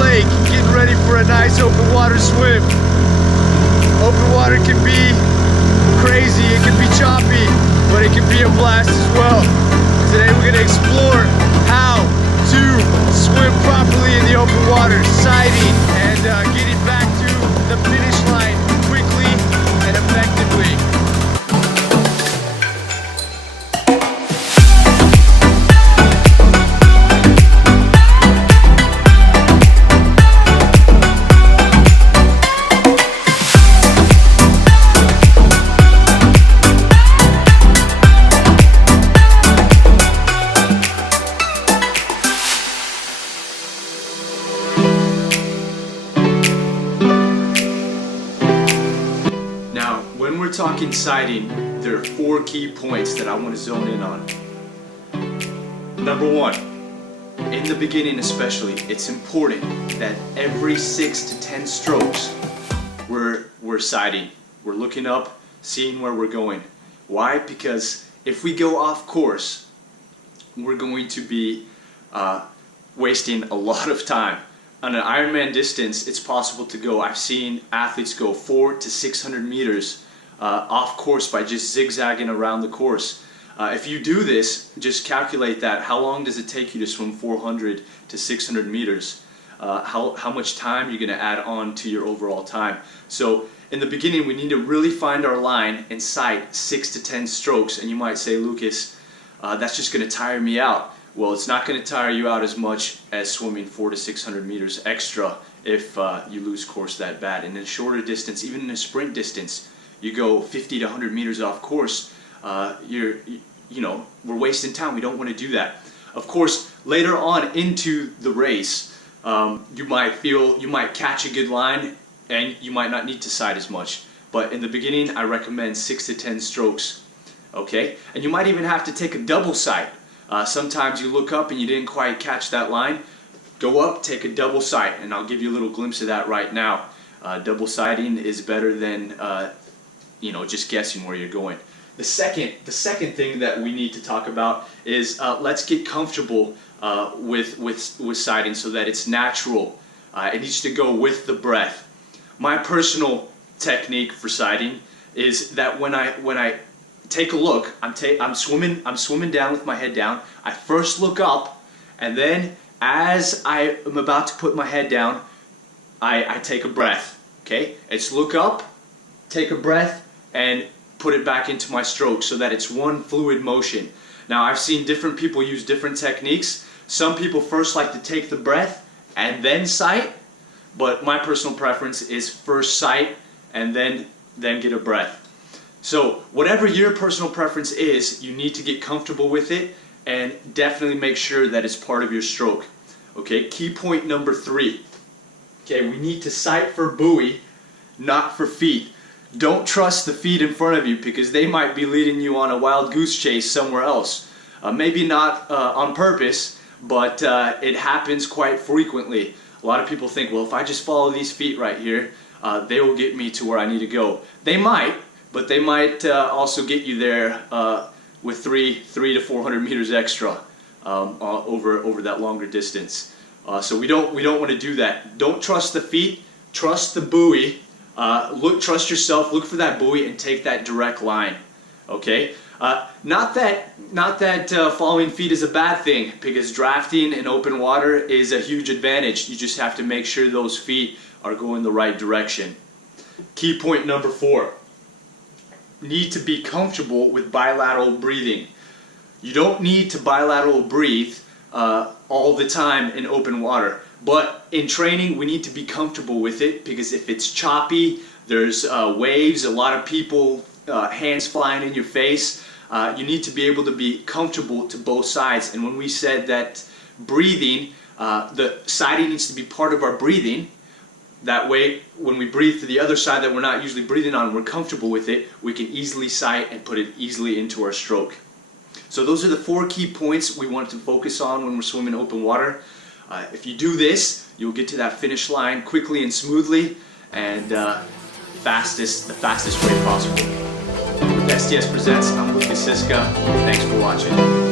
lake, getting ready for a nice open water swim. Open water can be crazy, it can be choppy, but it can be a blast as well. Today we're going to explore how to swim properly in the open water, sighting, and getting back to the finish line quickly and effectively. When we're talking sighting, there are 4 key points that I want to zone in on. Number 1, in the beginning especially, it's important that every 6 to 10 strokes we're sighting. We're looking up, seeing where we're going. Why? Because if we go off course, we're going to be wasting a lot of time. On an Ironman distance, it's possible to go, I've seen athletes go 400 to 600 meters off course by just zigzagging around the course. If you do this, just calculate that. How long does it take you to swim 400 to 600 meters? How much time you're going to add on to your overall time. So in the beginning, we need to really find our line and sight 6 to 10 strokes. And you might say, Lucas, that's just going to tire me out. Well, it's not going to tire you out as much as swimming 400 to 600 meters extra if you lose course that bad. And in a shorter distance, even in a sprint distance, you go 50 to 100 meters off course, we're wasting time. We don't want to do that. Of course, later on into the race, you might catch a good line and you might not need to sight as much. But in the beginning, I recommend 6 to 10 strokes. Okay? And you might even have to take a double sight. Sometimes you look up and you didn't quite catch that line. Go up, take a double sight, and I'll give you a little glimpse of that right now. Double sighting is better than just guessing where you're going. The second thing that we need to talk about is let's get comfortable with sighting so that it's natural. It needs to go with the breath. My personal technique for sighting is that when I take a look, I'm swimming down with my head down. I first look up, and then as I am about to put my head down, I take a breath. Okay, it's look up, take a breath, and put it back into my stroke so that it's one fluid motion. Now, I've seen different people use different techniques. Some people first like to take the breath and then sight, but my personal preference is first sight and then get a breath. So whatever your personal preference is, you need to get comfortable with it and definitely make sure that it's part of your stroke. Okay, key point number 3. Okay, we need to sight for buoy, not for feet. Don't trust the feet in front of you because they might be leading you on a wild goose chase somewhere else. Maybe not on purpose, but it happens quite frequently. A lot of people think, well, if I just follow these feet right here, they will get me to where I need to go. They might, but they might also get you there with 300 to 400 meters extra over that longer distance. So we don't want to do that. Don't trust the feet. Trust the buoy. Trust yourself. Look for that buoy and take that direct line. Okay. Not that following feet is a bad thing, because drafting in open water is a huge advantage. You just have to make sure those feet are going the right direction. Key point number 4. Need to be comfortable with bilateral breathing. You don't need to bilateral breathe all the time in open water, but in training we need to be comfortable with it, because if it's choppy, there's waves, a lot of people, hands flying in your face, you need to be able to be comfortable to both sides. And when we said that breathing, the sighting needs to be part of our breathing. That way, when we breathe to the other side that we're not usually breathing on, we're comfortable with it, we can easily sight and put it easily into our stroke. So those are the 4 key points we want to focus on when we're swimming open water. If you do this, you'll get to that finish line quickly and smoothly, and the fastest way possible. With SDS Presents, I'm Lukas Siska. Thanks for watching.